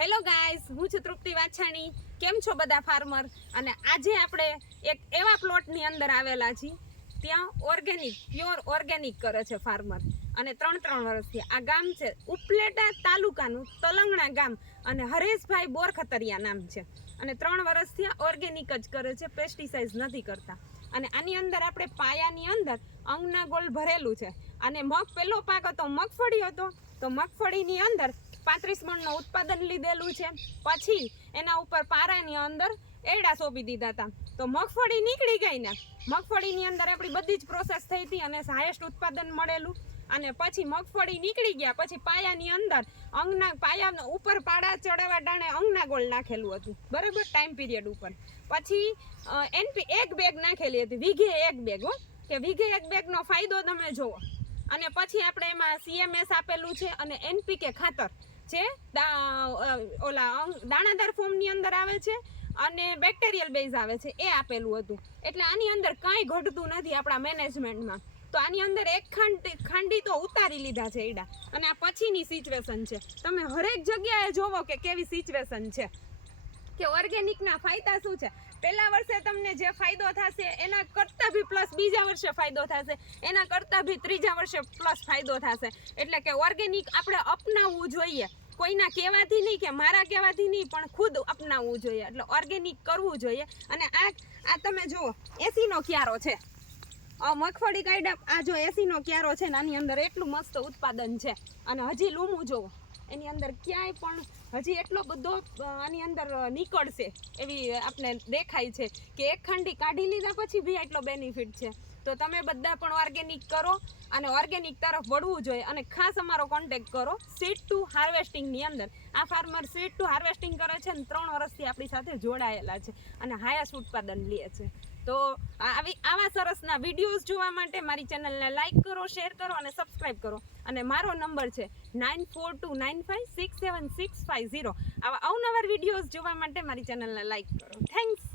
Hello guys હું છું તૃપ્તિ વાછાણી. કેમ છો બધા ફાર્મર અને આજે આપણે એક એવા પ્લોટની અંદર આવેલા છીએ. ત્યાં ઓર્ગેનિક પ્યોર ઓર્ગેનિક કરે છે ફાર્મર અને ત્રણ ત્રણ વર્ષથી આ ગામ છે ઉપલેટા તાલુકાનું તલંગણા ગામ અને હરેશભાઈ બોરખતરિયા નામ છે. અને ત્રણ વર્ષથી ઓર્ગેનિક જ કરે છે પેસ્ટિસાઇડ નથી કરતા. અને આની અંદર આપણે પાયાની અંદર અંગના ગોલ ભરેલું છે. અને મગ પહેલો પાક હતો મગફળી હતો. તો મગફળીની અંદર પાંત્રીસ મણનું ઉત્પાદન લીધેલું છે. પછી એના ઉપર પારાની અંદર એડા સોંપી દીધા હતા. તો મગફળી નીકળી ગઈ ને. મગફળીની અંદર આપણી બધી જ પ્રોસેસ થઈ હતી અને હાયેસ્ટ ઉત્પાદન મળેલું. અને પછી મગફળી નીકળી ગયા. પછી પાયાની અંદર અંગના, પાયા ઉપર પાડા ચડાવવા ડાણે અંગના ગોળ નાખેલું હતું. બરાબર? ટાઈમ પીરિયડ ઉપર. પછી એનપી એક બેગ નાખેલી હતી. વીઘે એક બેગ હો. કે વીઘે એક બેગનો ફાયદો તમે જુઓ. અને પછી આપણે એમાં સીએમએસ આપેલું છે અને એનપીકે ખાતર. દા- ઓલા દાણાદાર ફોર્મની અંદર આવે છે અને બેક્ટેરિયલ બેઝ આવે છે. એ આપેલું હતું. એટલે આની અંદર કાંઈ ઘટતું નથી આપણા મેનેજમેન્ટમાં તો આની અંદર એક ખાંડી ખાંડી તો ઉતારી લીધા છે એડા અને આ પછીની સિચ્યુએશન છે. તમે હરેક જગ્યાએ જોવો કે કેવી સિચ્યુએશન છે. કે ઓર્ગેનિકના ફાયદા શું છે? પહેલા વર્ષે તમને જે ફાયદો થશે, એના કરતાં બી પ્લસ બીજા વર્ષે ફાયદો થશે. એના કરતાં બી ત્રીજા વર્ષે પ્લસ ફાયદો થશે. એટલે કે ઓર્ગેનિક આપણે અપનાવવું જોઈએ. કોઈના કહેવાથી નહીં કે મારા કહેવાથી નહીં, પણ ખુદ અપનાવવું જોઈએ. એટલે ઓર્ગેનિક કરવું જોઈએ. અને આ આ તમે જુઓ, એસીનો ક્યારો છે. આ મગફળી કાયડા, આ જો એસીનો ક્યારો છે ને, આની અંદર એટલું મસ્ત ઉત્પાદન છે. અને હજી લૂમું જુઓ, એની અંદર ક્યાંય પણ હજી એટલો બધો આની અંદર નીકળશે એવી આપણે દેખાય છે કે એક ખાંડી કાઢી લીધા પછી બી એટલો બેનિફિટ છે. તો તમે બધા પણ ઓર્ગેનિક કરો અને ઓર્ગેનિક તરફ વળવું જોઈએ અને ખાસ અમારો કોન્ટેક કરો સીડ ટુ હાર્વેસ્ટિંગની અંદર. આ ફાર્મર સીડ ટુ હાર્વેસ્ટિંગ કરે છે અને ત્રણ વર્ષથી આપણી સાથે જોડાયેલા છે અને હાયાસ ઉત્પાદન લે છે. તો આવી, આવા સરસના વિડીયોઝ જોવા માટે મારી ચેનલને લાઇક કરો શેર કરો અને સબસ્ક્રાઈબ કરો. અને મારો નંબર છે nine four two nine five six seven six five zero આવા અવનવાર વિડીયોઝ જોવા માટે મારી ચેનલને લાઇક કરો. થેન્ક્સ